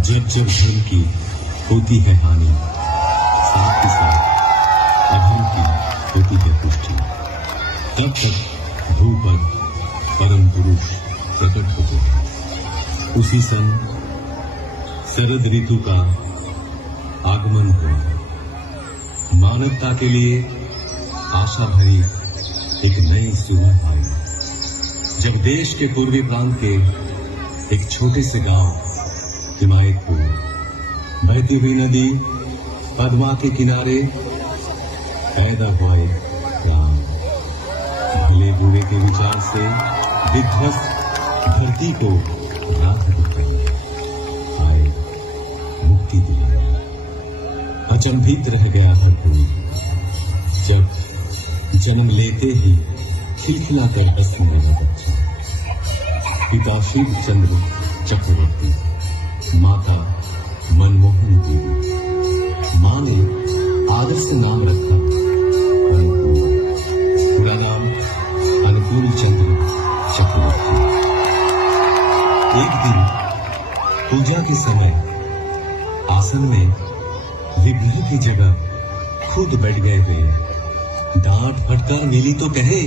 जब जब धर्म की होती है हानि, साथ ही साथ अधर्म की होती है पुष्टि, तब तक भूपद परम पुरुष प्रकट होते हैं। उसी सन शरद ऋतु का आगमन हुआ। मानवता के लिए आशा भरी एक नई सुबह आई, जब देश के पूर्वी प्रांत के एक छोटे से गांव हिमायतपुर, बहती हुई नदी पद्मा के किनारे पैदा हुआ एक राम। भले बुरे के विचार से विध्वस्त धरती को राख दिखाई, आए मुक्ति दिलाया। अचंभित रह गया हर कोई, जब जन्म लेते ही खिलखिला कर हंसने लगा बच्चा। पिता शिव चंद्र चक्रवर्ती, माता मनमोहन देवी। मां ने आदर से नाम रखा अनुकूल, पूरा नाम अनुकूल चंद्र चक्रवर्ती। एक दिन पूजा के समय आसन में विघ्न की जगह खुद बैठ गए वे। डांट फटकार मिली तो कहे,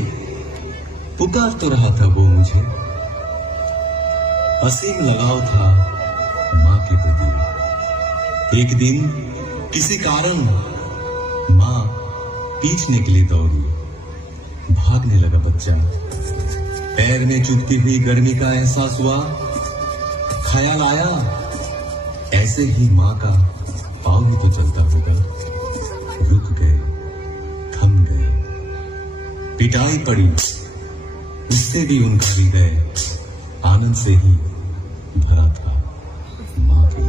पुकार तो रहा था वो मुझे। असीम लगाव था मां के प्रति। एक दिन किसी कारण मां पीछने के लिए दौड़ी। भागने लगा बच्चा। पैर में चुभती हुई गर्मी का एहसास हुआ। ख्याल आया, ऐसे ही मां का पांव ही तो चलता होगा। रुक गए, थम गए। पिटाई पड़ी, उससे भी उनका हृदय आनंद से ही भरा था। मां की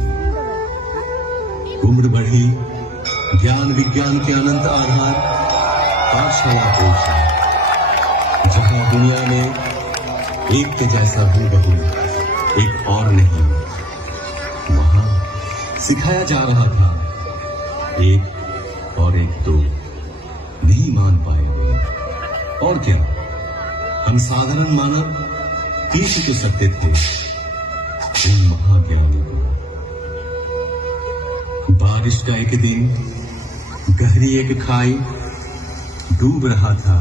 उम्र बढ़ी, ज्ञान विज्ञान के अनंत आधार पाठशाला पहुंचा, जहां दुनिया में एक के जैसा हूबहू एक और नहीं। वहां सिखाया जा रहा था, एक और एक दो नहीं मान पाए। और क्या, हम साधारण मानव पीछ तो सकते थे उन महाज्ञानी को। बारिश का एक दिन, गहरी एक खाई, डूब रहा था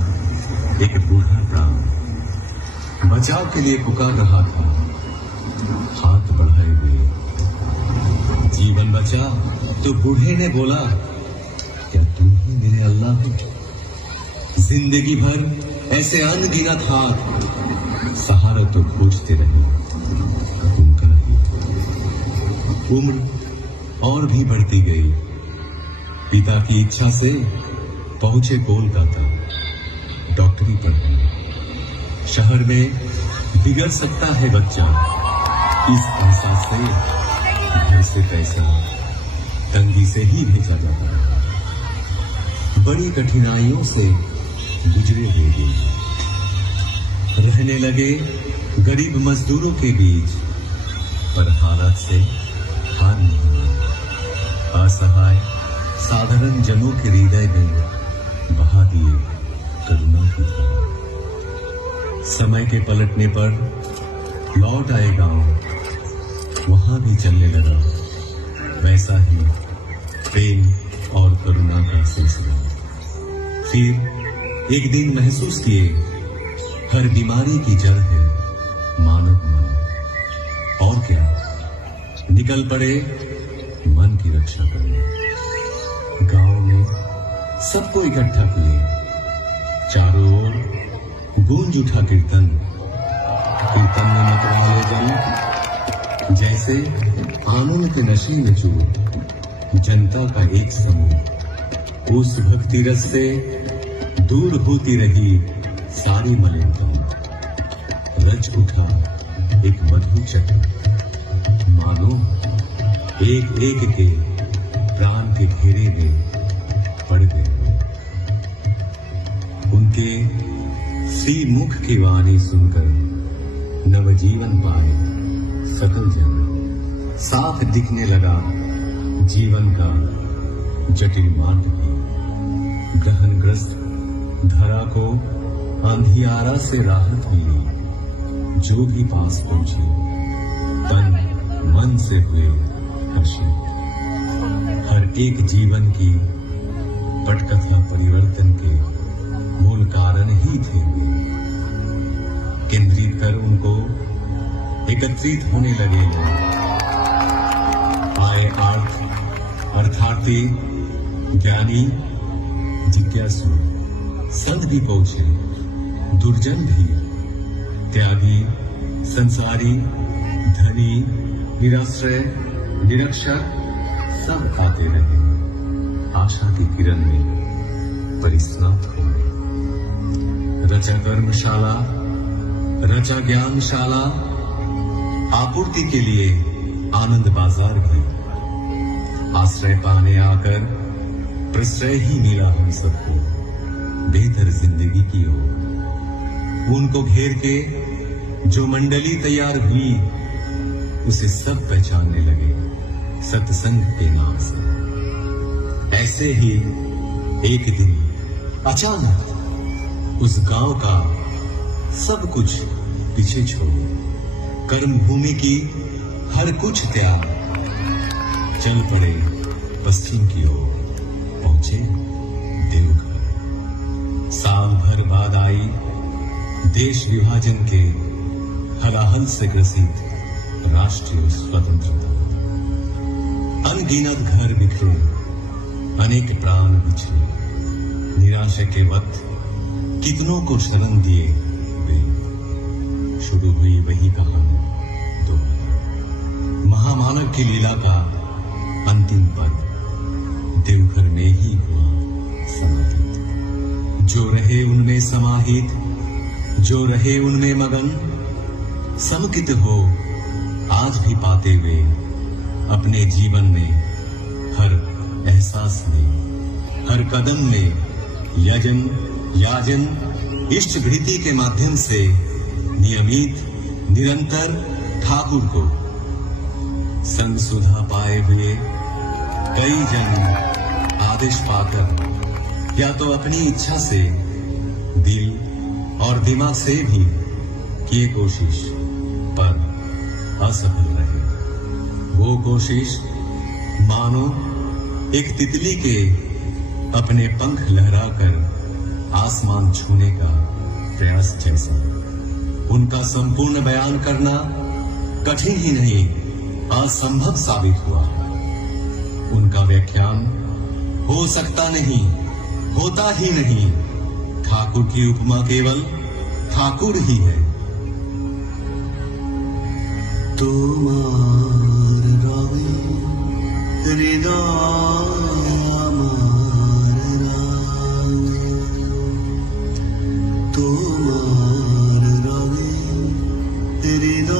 एक बूढ़ा प्राण। बचाव के लिए पुकार रहा था, हाथ बढ़ाए हुए। जीवन बचा तो बूढ़े ने बोला, क्या तुम ही मेरे अल्लाह हो? जिंदगी भर ऐसे अनगिनत हाथ सहारा तो खोजते रहे उनका ही। उम्र और भी बढ़ती गई। पिता की इच्छा से पहुंचे कोलकाता डॉक्टरी पढ़ने। शहर में बिगड़ सकता है बच्चा, इस आशा से घर से पैसा तंगी से ही भेजा जाता है। बड़ी कठिनाइयों से गुजरे हुए दिन रहने लगे गरीब मजदूरों के बीच, पर हालात से हार नहीं मानी। असहाय साधारण जनों के हृदय में बहा दिए करुणा की धारा। समय के पलटने पर लौट आए गांव, वहां भी चलने लगा वैसा ही प्रेम और करुणा का सिलसिला। फिर एक दिन महसूस किए, हर बीमारी की जड़ है मानव मन। और क्या, निकल पड़े मन की रक्षा करने। गांव में सबको इकट्ठा किए, चारों ओर गूंज उठा कीर्तन। कीर्तन में मतवाले जन जैसे आनंद के नशे में चूर। जनता का एक समूह उस भक्ति रस से दूर होती रही सारी मलिनता। रच उठा एक मधुर चक्र, मानो एक एक के प्राण के घेरे में पड़ गए। उनके श्री मुख की वाणी सुनकर नवजीवन पाए सकल जन। साफ दिखने लगा जीवन का जटिल मार्ग भी। ग्रहणग्रस्त धरा को अंधियारा से राहत मिली। जो भी पास पहुंचे तन मन से हुए हर्षित। हर एक जीवन की पटकथा परिवर्तन के मूल कारण ही थे वे। केंद्रित कर उनको एकत्रित होने लगे लोग। आए अर्थार्थी, ज्ञानी, जिज्ञासु, संत भी पहुंचे, दुर्जन भी, त्यागी, संसारी, धनी, निराश्रय, निरक्षर, सब आते रहे आशा की किरण में परिस्नात हुए। रचा कर्मशाला, रचा ज्ञानशाला, आपूर्ति के लिए आनंद बाजार भी। आश्रय पाने आकर प्रश्रय ही मिला हम सबको बेहतर जिंदगी की ओर। उनको घेर के जो मंडली तैयार हुई उसे सब पहचानने लगे सत्संग के नाम से। ऐसे ही एक दिन अचानक उस गांव का सब कुछ पीछे छोड़ कर्म भूमि की हर कुछ त्याग चल पड़े पश्चिम की ओर, पहुंचे देवघर। साल भर बाद आई देश विभाजन के हलाहल से ग्रसित राष्ट्रीय स्वतंत्रता। अनगिनत घर बिखरे, अनेक प्राण बिछले, निराशा के वक्त कितनों को शरण दिए वे। शुरू हुई वही कहानी दो महामानव की लीला का अंतिम पद देवघर में ही हुआ समाहित। जो रहे उनमें समाहित, जो रहे उनमें मगन, समुकित हो आज भी पाते हुए अपने जीवन में हर एहसास में, हर कदम में यजन, याजन, इष्ट भृति के माध्यम से नियमित, निरंतर ठाकुर को संग सुधा पाए हुए कई जन आदेश पाकर या तो अपनी इच्छा से, दिल और दिमाग से भी किए कोशिश पर असफल रहे। वो कोशिश मानो एक तितली के अपने पंख लहराकर आसमान छूने का प्रयास जैसा। उनका संपूर्ण बयान करना कठिन ही नहीं असंभव साबित हुआ। उनका व्याख्यान हो सकता नहीं, होता ही नहीं। ठाकुर की उपमा केवल ठाकुर ही है। तुम्हार रावे हृदय अमर रावे, तुम्हार रावे हृदय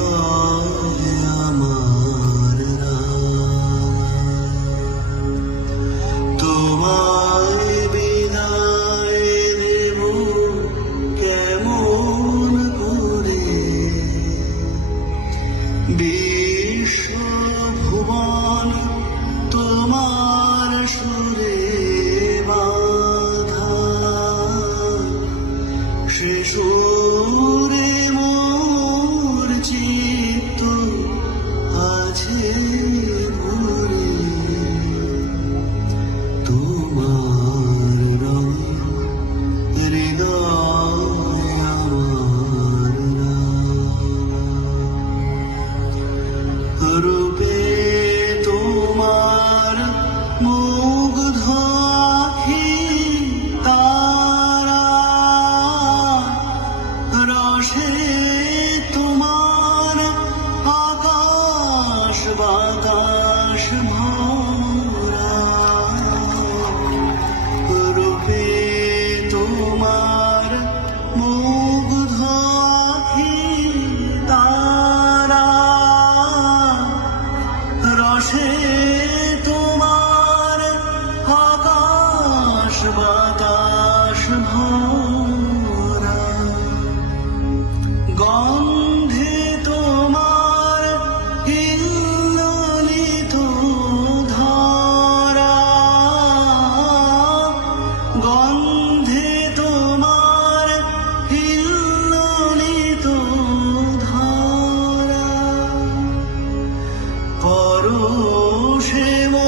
अमर रावे। तुम्हारे बिदाय देव केमन करे, বিশ্ব ভুবন তোমার সুরে বাঁধা, সে সুরে মোর চিত্ত আছে ভরে। তোমার রঙে হৃদয় আমার রূপে তোমার মুগ্ধ আখি তারা, রসে তোমার আকাশ বাতাস ভরা। রূপে তোমার মুগ্ধ আখি তারা, রসে তোমার আকাশ বাতাস ভরা। গন্ধে তোমার হিল্লোলিত ধারা, গন্ধে তোমার হিল্লোলিত ধারা। পরশ বসে